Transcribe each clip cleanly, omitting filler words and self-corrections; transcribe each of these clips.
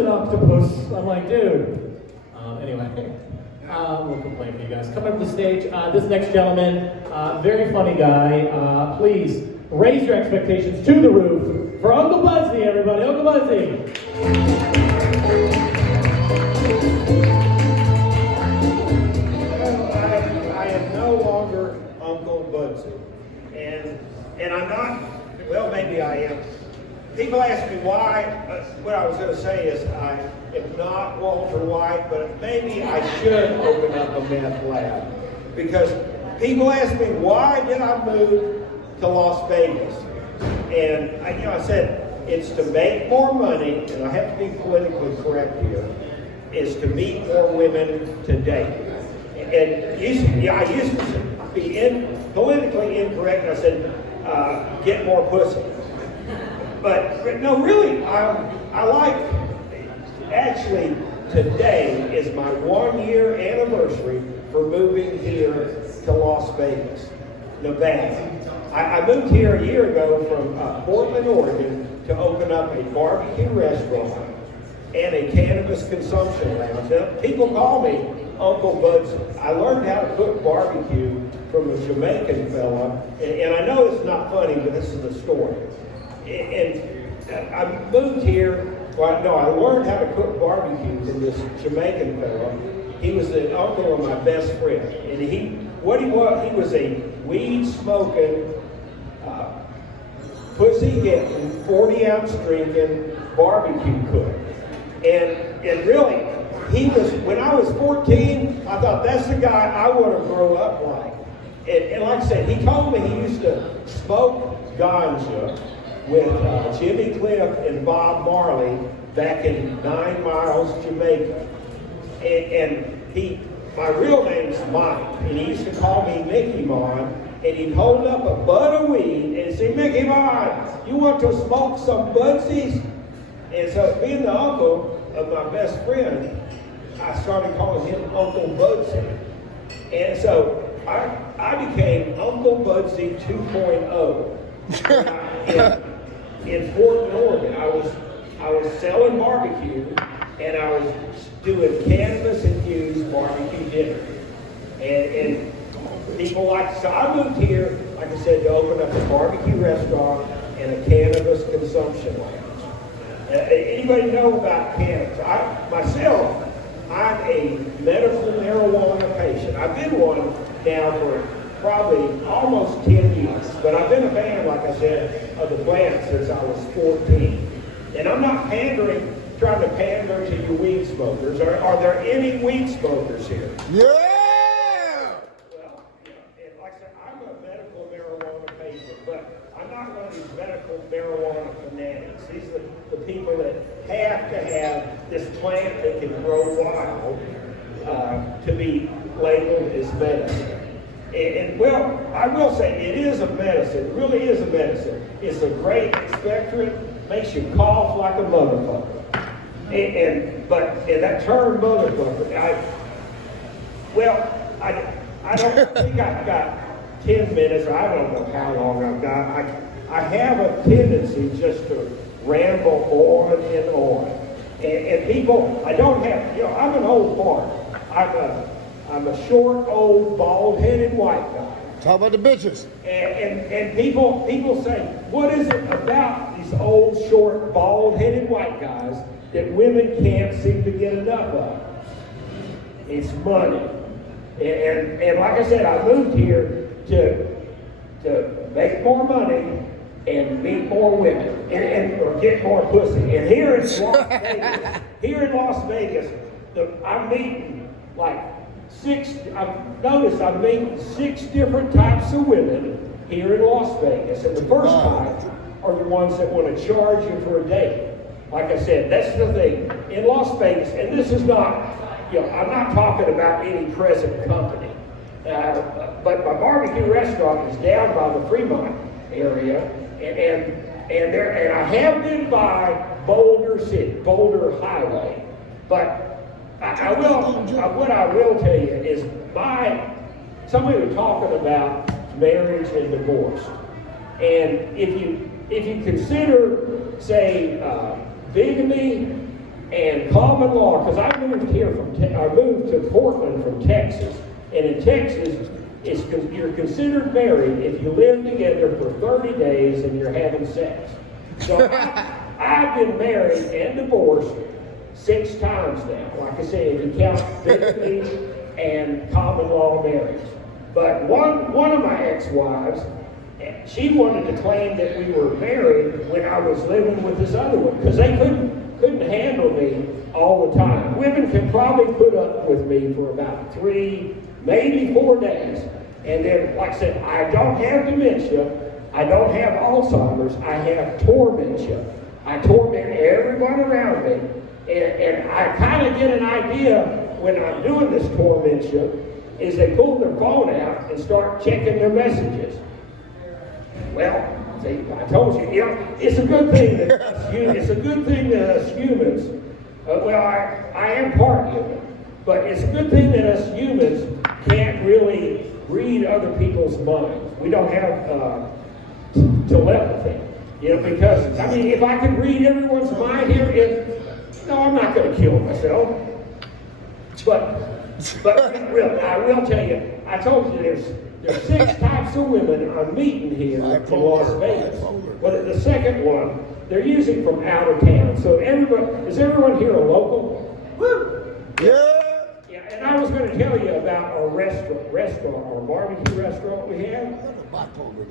an octopus. I'm like, dude. Anyway, we'll complain for you guys. Come up to the stage. This next gentleman, very funny guy. Please raise your expectations to the roof for Uncle Budsy, everybody. Uncle Budsy. I am no longer Uncle Budsy. And I'm not, well, maybe I am. People ask me why. What I was going to say is I am not Walter White, but maybe I should open up a meth lab. Because people ask me, why did I move to Las Vegas? And I said, it's to make more money, and I have to be politically correct here, is to meet more women to date. And I used to be politically incorrect. I said, get more pussy. But no, really, I like, actually, today is my 1-year anniversary for moving here to Las Vegas, Nevada. I moved here a year ago from Portland, Oregon, to open up a barbecue restaurant and a cannabis consumption lounge. Now, people call me Uncle Budsy. I learned how to cook barbecue from a Jamaican fella, and I know it's not funny, but this is the story. And I moved here, I learned how to cook barbecue from this Jamaican fella. He was the uncle of my best friend, and he was a weed-smoking, pussy-getting, 40-ounce drinking barbecue cook. And really, when I was 14, I thought, that's the guy I want to grow up like. And like I said, he told me he used to smoke ganja with Jimmy Cliff and Bob Marley back in 9 Miles, Jamaica. And my real name's Mike, and he used to call me Mickey Mon, and he'd hold up a bud of weed and say, Mickey Mon, you want to smoke some Budsies? And so being the uncle of my best friend, I started calling him Uncle Budsy. And so I became Uncle Budsy 2.0. In Portland, Oregon, I was selling barbecue, and I was doing cannabis-infused barbecue dinner. And people so I moved here, like I said, to open up a barbecue restaurant and a cannabis consumption lounge. Anybody know about cannabis? I'm a medical marijuana patient. I've been one now for probably almost 10 years, but I've been a fan, like I said, of the plant since I was 14. And I'm not trying to pander to you weed smokers. Are there any weed smokers here? Yeah! Well, and like I said, I'm a medical marijuana patient, but I'm not one of these medical marijuana fanatics. These are the people that have to have this plant that can grow wild to be labeled as medicine. And well, I will say it is a medicine. It really is a medicine. It's a great expectorant, makes you cough like a motherfucker. But that term motherfucker, I don't think I've got 10 minutes. I don't know how long I've got. I have a tendency just to ramble on and on. And people, I don't have, I'm an old fart. I'm a short, old, bald-headed white guy. Talk about the bitches. And people say, what is it about these old, short, bald-headed white guys that women can't seem to get enough of? It's money. And like I said, I moved here to make more money and meet more women or get more pussy. And here in Las Vegas, I'm meeting like I'm meeting 6 different types of women here in Las Vegas. And the first type are the ones that want to charge you for a date. Like I said, that's the thing. In Las Vegas, and this is not, I'm not talking about any present company. But my barbecue restaurant is down by the Fremont area, and I have been by Boulder Highway, but what I will tell you is somebody was talking about marriage and divorce, and if you consider, say, bigamy and common law, because I moved here I moved to Portland from Texas, and in Texas, you're considered married if you live together for 30 days and you're having sex. So I've been married and divorced 6 times now. Like I said, if you count bigamy and common law marriage. But one of my ex-wives, she wanted to claim that we were married when I was living with this other one, because they couldn't handle me all the time. Women can probably put up with me for about 3, maybe 4 days. And then, like I said, I don't have dementia, I don't have Alzheimer's, I have tormentia. I torment everyone around me. And I kind of get an idea when I'm doing this tormentia, is they pull their phone out and start checking their messages. Well, see, I told you, it's a good thing that us humans, I am part human, but it's a good thing that us humans can't really read other people's minds. We don't have telepathy, because, I mean, if I could read everyone's mind here, no, I'm not going to kill myself. But I will tell you, I told you there's 6 types of women I'm meeting here in Las Vegas. But the second one, they're usually from out of town. So is everyone here a local? Woo! Yeah. Yeah, and I was going to tell you about our restaurant, our barbecue restaurant we have.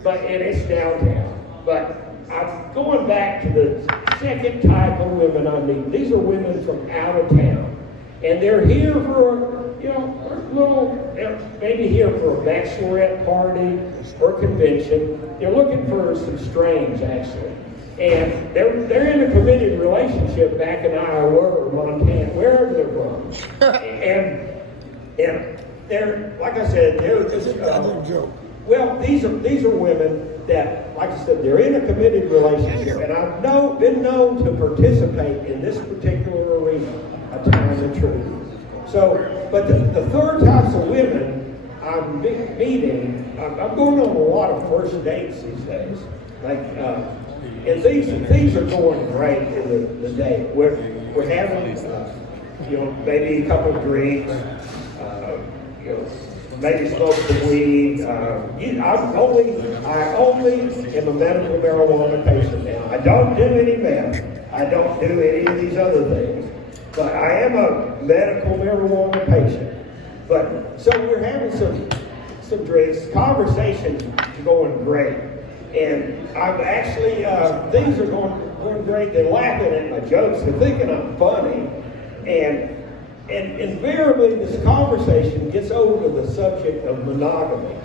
And it's downtown. But I'm going back to the second type of women I meet. These are women from out of town. And they're here for, maybe here for a bachelorette party or convention. They're looking for some strange, actually. And they're in a committed relationship back in Iowa or Montana, wherever they're from. and they're, like I said, they're just, well, these are women that, like I said, they're in a committed relationship. And I've been known to participate in this particular arena a time and truth. So, but the third types of women I'm meeting, I'm going on a lot of first dates these days. And things are going great in the day. We're having, maybe a couple of drinks, maybe smoke some weed. I only am a medical marijuana patient now. I don't do any meth. I don't do any of these other things. But I am a medical marijuana patient. But so we're having some drinks. Conversation's going great. And I'm actually, things are going great. They're laughing at my jokes. They're thinking I'm funny. And invariably, this conversation gets over to the subject of monogamy.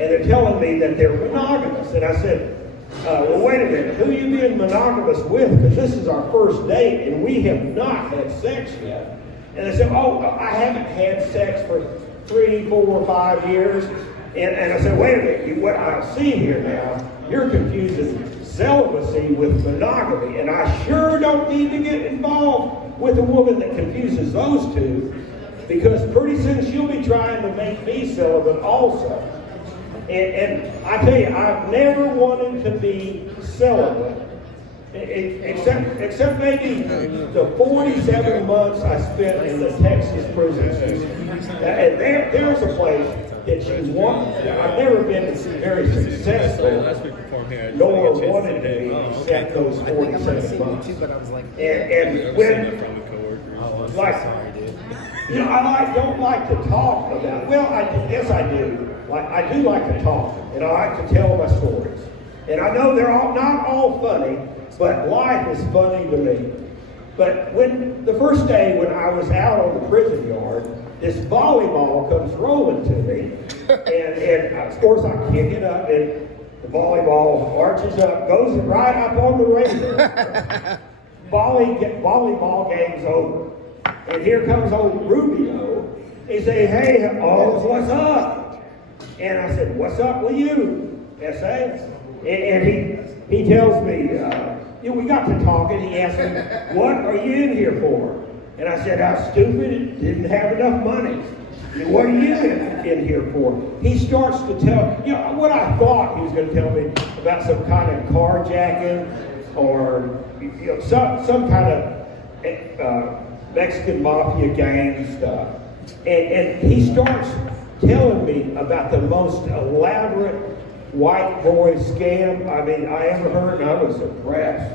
And they're telling me that they're monogamous. And I said, well, wait a minute, who are you being monogamous with? Because this is our first date, and we have not had sex yet. And they said, oh, I haven't had sex for 3, 4, 5 years. And I said, wait a minute, what I see here now, you're confusing celibacy with monogamy. And I sure don't need to get involved with a woman that confuses those two, because pretty soon she'll be trying to make me celibate also. And I tell you, I've never wanted to be celibate, except maybe the 47 months I spent in the Texas prison system. And there's a place that you want. I've never been very successful, nor wanted to be, except those 47 months. And when, I don't like to talk about, yes I do. I do like to talk, and I like to tell my stories. And I know they're not all funny, but life is funny to me. But the first day when I was out on the prison yard, this volleyball comes rolling to me, and of course I kick it up, and the volleyball arches up, goes right up on the razor. Volleyball game's over. And here comes old Rubio. He said, hey, what's up? And I said, what's up with you, S.A.? And he tells me, we got to talking. He asked me, what are you in here for? And I said, I'm stupid, didn't have enough money. What are you in here for? He starts to tell, what I thought he was going to tell me about some kind of carjacking or some kind of Mexican mafia gang stuff. And he starts telling me about the most elaborate white boy scam I ever heard, and I was impressed.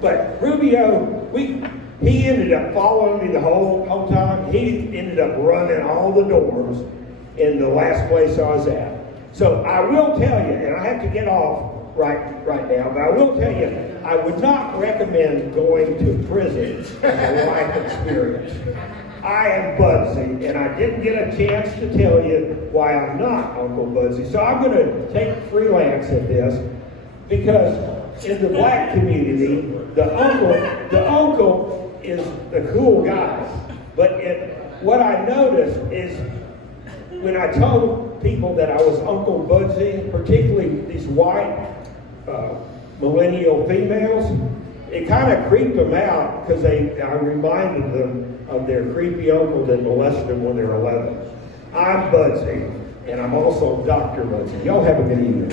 But Rubio, he ended up following me the whole time. He ended up running all the doors in the last place I was at. So I will tell you, and I have to get off right now, but I will tell you, I would not recommend going to prison as a life experience. I am Budsy, and I didn't get a chance to tell you why I'm not Uncle Budsy. So I'm going to take freelance at this, because in the black community, the uncle is the cool guy. But what I noticed is when I told people that I was Uncle Budsy, particularly these white millennial females, it kind of creeped them out, because I reminded them of their creepy uncle that molested them when they were 11. I'm Budsy, and I'm also Dr. Budsy. Y'all have a good evening.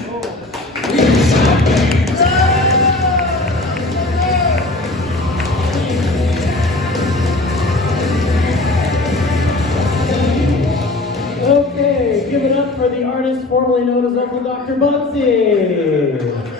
Okay, give it up for the artist formerly known as Uncle Dr. Budsy.